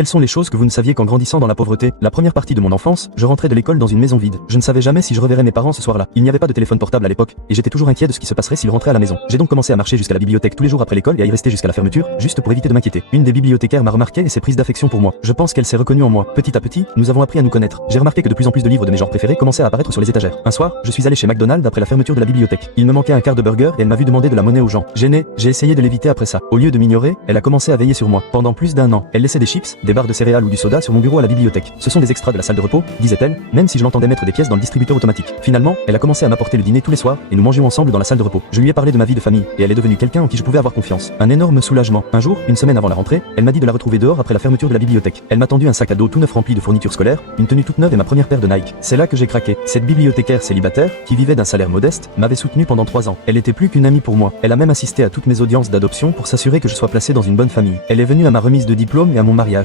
Quelles sont les choses que vous ne saviez qu'en grandissant dans la pauvreté? La première partie de mon enfance, je rentrais de l'école dans une maison vide. Je ne savais jamais si je reverrais mes parents ce soir-là. Il n'y avait pas de téléphone portable à l'époque, et j'étais toujours inquiet de ce qui se passerait s'ils rentraient à la maison. J'ai donc commencé à marcher jusqu'à la bibliothèque tous les jours après l'école et à y rester jusqu'à la fermeture, juste pour éviter de m'inquiéter. Une des bibliothécaires m'a remarqué et s'est prise d'affection pour moi. Je pense qu'elle s'est reconnue en moi. Petit à petit, nous avons appris à nous connaître. J'ai remarqué que de plus en plus de livres de mes genres préférés commençaient à apparaître sur les étagères. Un soir, je suis allé chez McDonald's après la fermeture de la bibliothèque. Il me manquait un quart de burger et elle m'a vu demander de la monnaie aux gens. Gêné, j'ai essayé de l'éviter après ça. Au lieu de m'ignorer, elle a commencé à veiller sur moi. Pendant plus d'1 an, elle laissait des chips, des barres de céréales ou du soda sur mon bureau à la bibliothèque. Ce sont des extras de la salle de repos, disait-elle, même si je l'entendais mettre des pièces dans le distributeur automatique. Finalement, elle a commencé à m'apporter le dîner tous les soirs et nous mangions ensemble dans la salle de repos. Je lui ai parlé de ma vie de famille et elle est devenue quelqu'un en qui je pouvais avoir confiance. Un énorme soulagement. Un jour, une semaine avant la rentrée, elle m'a dit de la retrouver dehors après la fermeture de la bibliothèque. Elle m'a tendu un sac à dos tout neuf rempli de fournitures scolaires, une tenue toute neuve et ma première paire de Nike. C'est là que j'ai craqué. Cette bibliothécaire célibataire, qui vivait d'un salaire modeste, m'avait soutenu pendant 3 ans. Elle était plus qu'une amie pour moi. Elle a même assisté à toutes mes audiences d'adoption pour s'assurer que je sois placé dans une bonne famille. Elle est venue à ma remise de diplôme et à mon mariage.